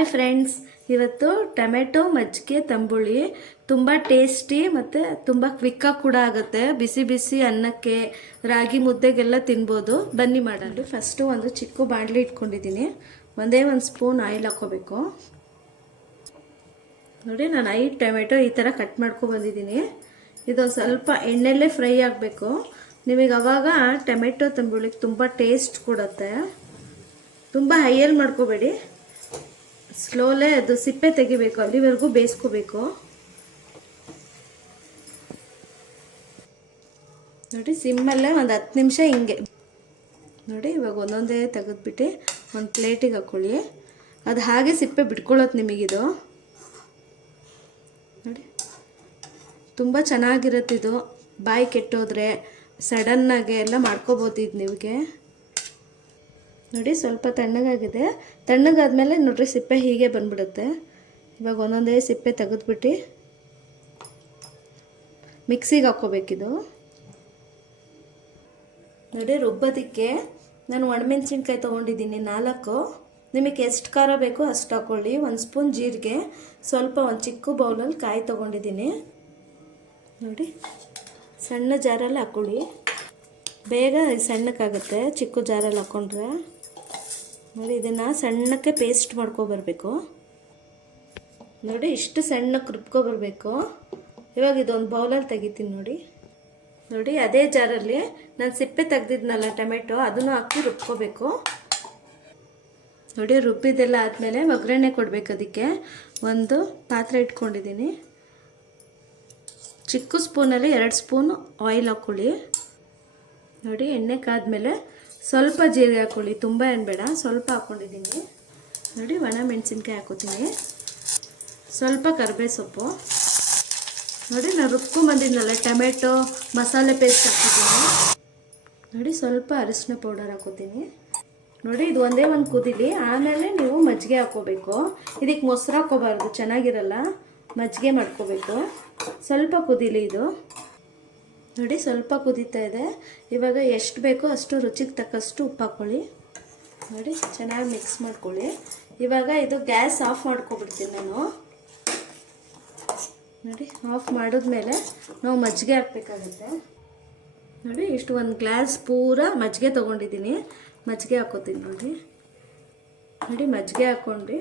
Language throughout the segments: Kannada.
ಹಾಯ್ ಫ್ರೆಂಡ್ಸ್, ಇವತ್ತು ಟೊಮೆಟೊ ಮಜ್ಜಿಗೆ ತಂಬುಳಿ ತುಂಬ ಟೇಸ್ಟಿ ಮತ್ತು ತುಂಬ ಕ್ವಿಕ್ಕಾಗಿ ಕೂಡ ಆಗುತ್ತೆ. ಬಿಸಿ ಬಿಸಿ ಅನ್ನಕ್ಕೆ, ರಾಗಿ ಮುದ್ದೆಗೆಲ್ಲ ತಿನ್ಬೋದು. ಬನ್ನಿ ಮಾಡೋಣ. ಫಸ್ಟು ಒಂದು ಚಿಕ್ಕ ಬಾಣಲಿ ಇಟ್ಕೊಂಡಿದ್ದೀನಿ. ಒಂದೇ ಒಂದು ಸ್ಪೂನ್ ಆಯಿಲ್ ಹಾಕ್ಕೋಬೇಕು. ನೋಡಿ, ನಾನು 5 ಟೊಮೆಟೊ ಈ ಥರ ಕಟ್ ಮಾಡ್ಕೊಂಡು ಬಂದಿದ್ದೀನಿ. ಇದು ಸ್ವಲ್ಪ ಎಣ್ಣೆಲ್ಲೇ ಫ್ರೈ ಆಗಬೇಕು. ನಿಮಗೆ ಅವಾಗ ಟೊಮೆಟೊ ತಂಬುಳಿಗೆ ತುಂಬ ಟೇಸ್ಟ್ ಕೊಡುತ್ತೆ. ತುಂಬ ಹೈಯಲ್ಲಿ ಮಾಡ್ಕೋಬೇಡಿ, ಸ್ಲೋಲೇ ಅದು ಸಿಪ್ಪೆ ತೆಗಿಬೇಕು, ಅಲ್ಲಿವರೆಗೂ ಬೇಯಿಸ್ಕೋಬೇಕು. ನೋಡಿ, ಸಿಮ್ಮಲ್ಲೇ ಒಂದು 10 ನಿಮಿಷ ಹಿಂಗೆ ನೋಡಿ. ಇವಾಗ ಒಂದೊಂದೇ ತೆಗೆದ್ಬಿಟ್ಟು ಒಂದು ಪ್ಲೇಟಿಗೆ ಹಾಕ್ಕೊಳ್ಳಿ. ಅದು ಹಾಗೆ ಸಿಪ್ಪೆ ಬಿಟ್ಕೊಳ್ಳೋದು ನಿಮಗಿದು. ನೋಡಿ, ತುಂಬ ಚೆನ್ನಾಗಿರುತ್ತಿದು. ಬಾಯಿ ಕೆಟ್ಟೋದ್ರೆ ಸಡನ್ನಾಗಿ ಎಲ್ಲ ಮಾಡ್ಕೋಬೋದು ಇದು ನಿಮಗೆ. ನೋಡಿ, ಸ್ವಲ್ಪ ತಣ್ಣಗಾಗಿದೆ. ತಣ್ಣಗಾದ್ಮೇಲೆ ನೋಡ್ರಿ ಸಿಪ್ಪೆ ಹೀಗೆ ಬಂದ್ಬಿಡುತ್ತೆ. ಇವಾಗ ಒಂದೊಂದೇ ಸಿಪ್ಪೆ ತೆಗೆದ್ಬಿಟ್ಟು ಮಿಕ್ಸಿಗೆ ಹಾಕ್ಕೋಬೇಕಿದು. ನೋಡಿ, ರುಬ್ಬೋದಕ್ಕೆ ನಾನು ಒಣಮೆಣಸಿನ್ಕಾಯಿ ತೊಗೊಂಡಿದ್ದೀನಿ 4. ನಿಮಗೆ ಎಷ್ಟು ಖಾರ ಬೇಕೋ ಅಷ್ಟು ಹಾಕ್ಕೊಳ್ಳಿ. 1 ಸ್ಪೂನ್ ಜೀರಿಗೆ, ಸ್ವಲ್ಪ ಒಂದು ಚಿಕ್ಕ ಬೌಲಲ್ಲಿ ಕಾಯಿ ತೊಗೊಂಡಿದ್ದೀನಿ. ನೋಡಿ, ಸಣ್ಣ ಜಾರಲ್ಲಿ ಹಾಕ್ಕೊಳ್ಳಿ, ಬೇಗ ಸಣ್ಣಕ್ಕಾಗುತ್ತೆ ಚಿಕ್ಕ ಜಾರಲ್ಲಿ ಹಾಕ್ಕೊಂಡ್ರೆ. ನೋಡಿ, ಇದನ್ನು ಸಣ್ಣಕ್ಕೆ ಪೇಸ್ಟ್ ಮಾಡ್ಕೊಬರ್ಬೇಕು. ನೋಡಿ, ಇಷ್ಟು ಸಣ್ಣಕ್ಕೆ ರುಬ್ಕೊಬರ್ಬೇಕು. ಇವಾಗ ಇದೊಂದು ಬೌಲಲ್ಲಿ ತೆಗಿತೀನಿ. ನೋಡಿ, ಅದೇ ಜಾರಲ್ಲಿ ನಾನು ಸಿಪ್ಪೆ ತೆಗ್ದಿದ್ನಲ್ಲ ಟೊಮೆಟೊ, ಅದನ್ನು ಹಾಕಿ ರುಬ್ಕೋಬೇಕು. ನೋಡಿ, ರುಬ್ಬಿದೆಲ್ಲ ಆದಮೇಲೆ ಒಗ್ಗರಣೆ ಕೊಡಬೇಕು. ಅದಕ್ಕೆ ಒಂದು ಪಾತ್ರೆ ಇಟ್ಕೊಂಡಿದ್ದೀನಿ. ಚಿಕ್ಕ ಸ್ಪೂನಲ್ಲಿ 2 ಸ್ಪೂನ್ ಆಯಿಲ್ ಹಾಕ್ಕೊಳ್ಳಿ. ನೋಡಿ, ಎಣ್ಣೆ ಕಾದ್ಮೇಲೆ ಸ್ವಲ್ಪ ಜೀರಿಗೆ ಹಾಕ್ಕೊಳ್ಳಿ, ತುಂಬ ಏನು ಬೇಡ, ಸ್ವಲ್ಪ ಹಾಕ್ಕೊಂಡಿದ್ದೀನಿ. ನೋಡಿ, ಒಣ ಮೆಣಸಿನ್ಕಾಯಿ ಹಾಕೋತೀನಿ, ಸ್ವಲ್ಪ ಕರಿಬೇವು ಸೊಪ್ಪು. ನೋಡಿ, ನಾನು ರುಬ್ಕೊಂಬಂದಿದ್ನಲ್ಲ ಟೊಮೆಟೊ ಮಸಾಲೆ ಪೇಸ್ಟ್ ಹಾಕ್ತಿದ್ದೀನಿ. ನೋಡಿ, ಸ್ವಲ್ಪ ಅರಿಶಿನ ಪೌಡರ್ ಹಾಕೋತೀನಿ. ನೋಡಿ, ಇದು ಒಂದೇ ಒಂದು ಕುದೀಲಿ, ಆಮೇಲೆ ನೀವು ಮಜ್ಜಿಗೆ ಹಾಕ್ಕೋಬೇಕು. ಇದಕ್ಕೆ ಮೊಸರು ಹಾಕ್ಕೋಬಾರ್ದು, ಚೆನ್ನಾಗಿರಲ್ಲ. ಮಜ್ಜಿಗೆ ಮಾಡ್ಕೋಬೇಕು. ಸ್ವಲ್ಪ ಕುದೀಲಿ ಇದು. ನೋಡಿ, ಸ್ವಲ್ಪ ಕುದೀತಾ ಇದೆ. ಇವಾಗ ಎಷ್ಟು ಬೇಕೋ ಅಷ್ಟು ರುಚಿಗೆ ತಕ್ಕಷ್ಟು ಉಪ್ಪು ಹಾಕ್ಕೊಳ್ಳಿ. ನೋಡಿ, ಚೆನ್ನಾಗಿ ಮಿಕ್ಸ್ ಮಾಡ್ಕೊಳ್ಳಿ. ಇವಾಗ ಇದು ಗ್ಯಾಸ್ ಆಫ್ ಮಾಡ್ಕೊಬಿಡ್ತೀನಿ ನಾನು. ನೋಡಿ, ಆಫ್ ಮಾಡಿದ್ಮೇಲೆ ನಾವು ಮಜ್ಜಿಗೆ ಹಾಕಬೇಕಾಗುತ್ತೆ. ನೋಡಿ, ಇಷ್ಟು ಒಂದು ಗ್ಲಾಸ್ ಪೂರ ಮಜ್ಜಿಗೆ ತೊಗೊಂಡಿದ್ದೀನಿ. ಮಜ್ಜಿಗೆ ಹಾಕೋತೀನಿ. ನೋಡಿ, ಮಜ್ಜಿಗೆ ಹಾಕ್ಕೊಂಡು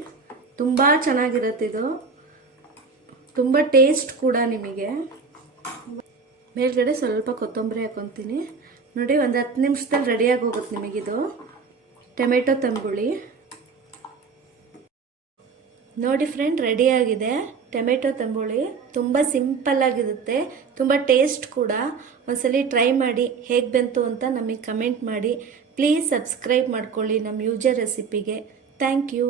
ತುಂಬ ಚೆನ್ನಾಗಿರುತ್ತೆ ಇದು. ತುಂಬ ಟೇಸ್ಟ್ ಕೂಡ ನಿಮಗೆ. ಮೇಲ್ಗಡೆ ಸ್ವಲ್ಪ ಕೊತ್ತಂಬರಿ ಹಾಕೊತೀನಿ. ನೋಡಿ, ಒಂದು 10 ನಿಮಿಷದಲ್ಲಿ ರೆಡಿಯಾಗಿ ಹೋಗುತ್ತೆ ನಿಮಗಿದು ಟೊಮೆಟೊ ತಂಬುಳಿ. ನೋಡಿ ಫ್ರೆಂಡ್, ರೆಡಿಯಾಗಿದೆ ಟೊಮೆಟೊ ತಂಬುಳಿ. ತುಂಬ ಸಿಂಪಲ್ಲಾಗಿರುತ್ತೆ, ತುಂಬ ಟೇಸ್ಟ್ ಕೂಡ. ಒಂದ್ಸಲಿ ಟ್ರೈ ಮಾಡಿ, ಹೇಗೆ ಬಂತು ಅಂತ ನಮಗೆ ಕಮೆಂಟ್ ಮಾಡಿ. ಪ್ಲೀಸ್ ಸಬ್ಸ್ಕ್ರೈಬ್ ಮಾಡ್ಕೊಳ್ಳಿ ನಮ್ಮ ಯೂಜರ್ ರೆಸಿಪಿಗೆ. Thank you.